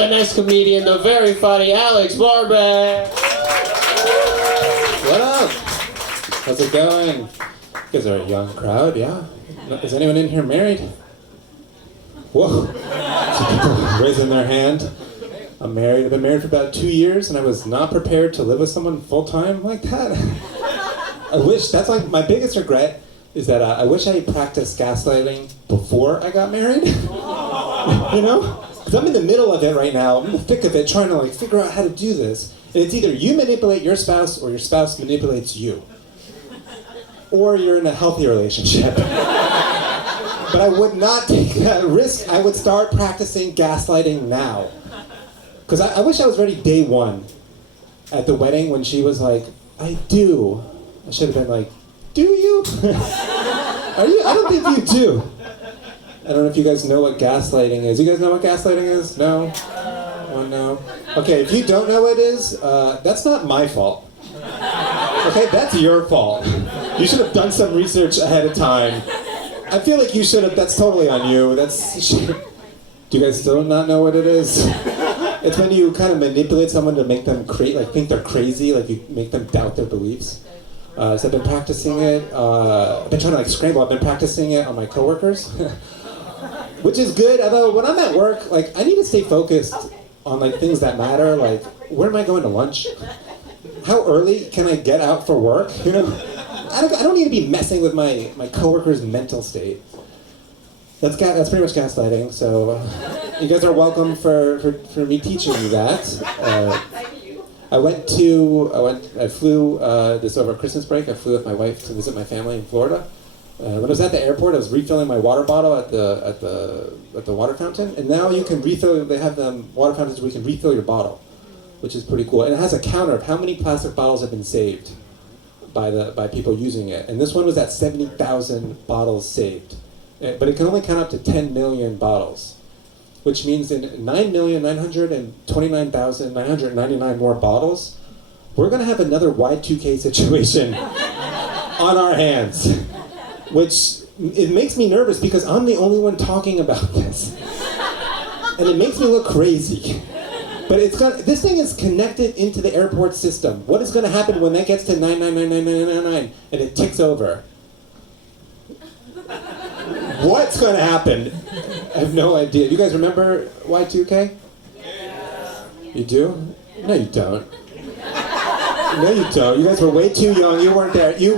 The next comedian, the very funny Alex Barbag. What up? How's it going? You guys are a young crowd, yeah? Is anyone in here married? Whoa. Some people raising their hand. I'm married. I've been married for about 2 years, and I was not prepared to live with someone full-time like that. I wish, that's like my biggest regret, is that I wish I practiced gaslighting before I got married. You know? Because I'm in the middle of it right now. I'm in the thick of it, trying to like figure out how to do this. And it's either you manipulate your spouse or your spouse manipulates you. Or you're in a healthy relationship. But I would not take that risk. I would start practicing gaslighting now. Because I wish I was ready day one at the wedding when she was like, I do. I should have been like, do you? Are you? I don't think you do. I don't know if you guys know what gaslighting is. You guys know what gaslighting is? No? Oh, no. Okay, if you don't know what it is, that's not my fault. Okay, that's your fault. You should have done some research ahead of time. I feel like you should have, that's totally on you. Do you guys still not know what it is? It's when you kind of manipulate someone to make them think they're crazy, like you make them doubt their beliefs. So I've been practicing it. I've been trying to scramble. I've been practicing it on my coworkers, which is good. Although when I'm at work, I need to stay focused on things that matter. Like, where am I going to lunch? How early can I get out for work? You know, I don't need to be messing with my coworkers' mental state. That's pretty much gaslighting. So you guys are welcome for me teaching you that. I flew this over Christmas break. I flew with my wife to visit my family in Florida. When I was at the airport, I was refilling my water bottle at the water fountain, and now you can refill. They have water fountains where you can refill your bottle, which is pretty cool. And it has a counter of how many plastic bottles have been saved by people using it. And this one was at 70,000 bottles saved, but it can only count up to 10 million bottles, which means in 9,929,999 more bottles, we're going to have another Y2K situation on our hands, which it makes me nervous because I'm the only one talking about this. And it makes me look crazy. But this thing is connected into the airport system. What is going to happen when that gets to 9999999 and it ticks over? What's going to happen? I have no idea. You guys remember Y2K? Yeah. You do? No, you don't. No, you don't. You guys were way too young. You weren't there. You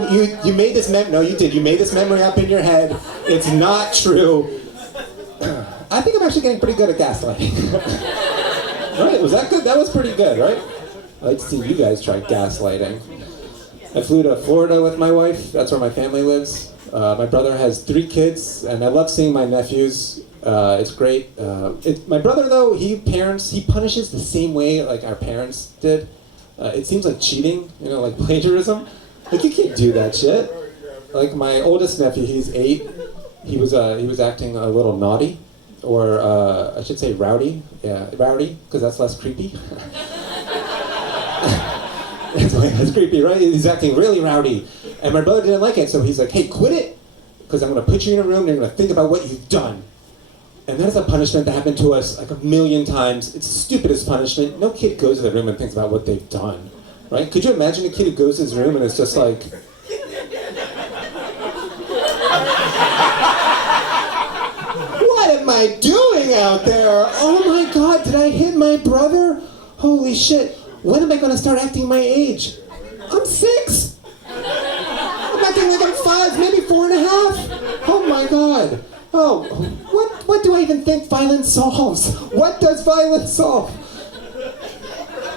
made this No, you did. You made this memory up in your head. It's not true. I think I'm actually getting pretty good at gaslighting. Right? Was that good? That was pretty good, right? I'd like to see you guys try gaslighting. I flew to Florida with my wife. That's where my family lives. My brother has 3 kids, and I love seeing my nephews. It's great. My brother, though, he punishes the same way like our parents did. It seems like cheating, like plagiarism. Like, you can't do that shit. Like, my oldest nephew, he's 8. He was acting a little naughty, or I should say rowdy. Yeah, rowdy, because that's less creepy. That's creepy, right? He's acting really rowdy. And my brother didn't like it, so he's like, hey, quit it, because I'm going to put you in a room and you're going to think about what you've done. And that is a punishment that happened to us like 1,000,000 times. It's the stupidest punishment. No kid goes to the room and thinks about what they've done, right? Could you imagine a kid who goes to his room and it's just like, what am I doing out there? Oh my God, did I hit my brother? Holy shit. When am I going to start acting my age? I'm 6. I'm acting like I'm 5, maybe 4.5. Oh my God. Oh, what do I even think violence solves? What does violence solve?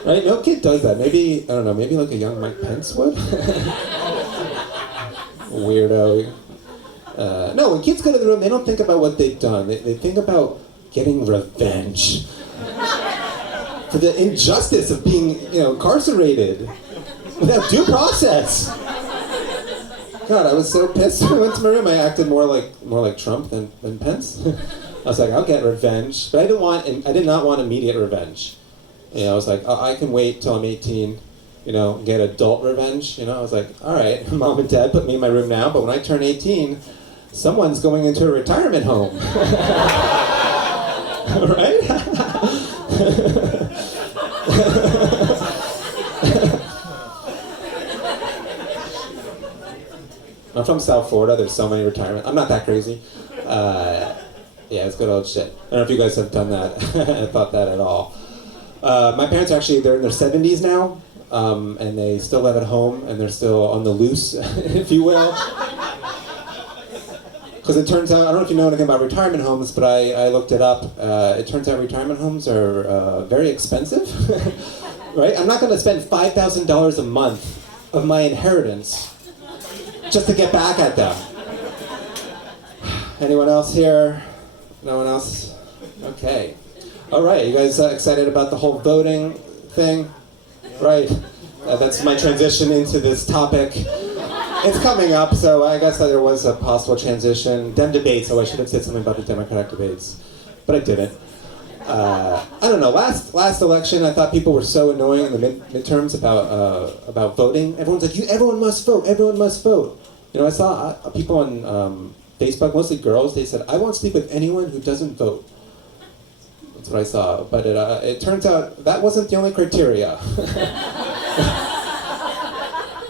Right? No kid does that. Maybe, I don't know, maybe like a young Mike Pence would? Weirdo. No, when kids go to the room, they don't think about what they've done. They think about getting revenge for the injustice of being, incarcerated without due process. God, I was so pissed when I went to my room. I acted more like Trump than Pence. I was like, I'll get revenge, but I did not want immediate revenge. I was like, I can wait till I'm 18, get adult revenge. I was like, all right, mom and dad put me in my room now, but when I turn 18, someone's going into a retirement home. Right? I'm from South Florida. There's so many retirement. I'm not that crazy. Yeah, it's good old shit. I don't know if you guys have done that. I thought that at all. My parents actually, they're in their 70s now, and they still live at home, and they're still on the loose, if you will. Because it turns out, I don't know if you know anything about retirement homes, but I looked it up. It turns out retirement homes are very expensive, right? I'm not going to spend $5,000 a month of my inheritance just to get back at them. Anyone else here? No one else? Okay. All right, you guys excited about the whole voting thing? Right. That's my transition into this topic. It's coming up, so I guess that there was a possible transition. Dem debates, so I should have said something about the Democratic debates, but I didn't. I don't know. Last election, I thought people were so annoying in the midterms about voting. Everyone's like, everyone must vote. Everyone must vote. You know, I saw people on Facebook, mostly girls. They said, I won't sleep with anyone who doesn't vote. That's what I saw. But it turns out that wasn't the only criteria.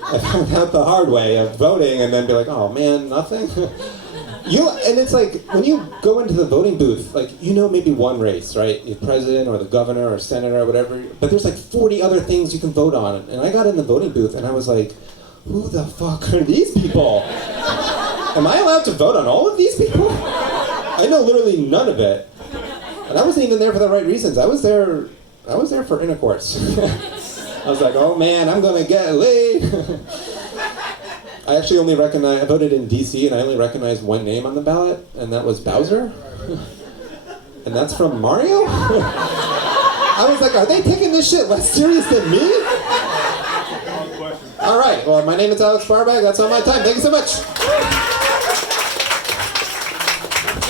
I found out the hard way of voting and then be like, oh man, nothing. And it's like, when you go into the voting booth, like, you know maybe one race, right? The president or the governor or senator or whatever, but there's like 40 other things you can vote on. And I got in the voting booth and I was like, who the fuck are these people? Am I allowed to vote on all of these people? I know literally none of it. And I wasn't even there for the right reasons. I was there for intercourse. I was like, oh man, I'm gonna get laid. I actually I voted in DC and I only recognized one name on the ballot, and that was Bowser. And that's from Mario? I was like, are they taking this shit less serious than me? All right, well, my name is Alex Barbag. That's all my time. Thank you so much.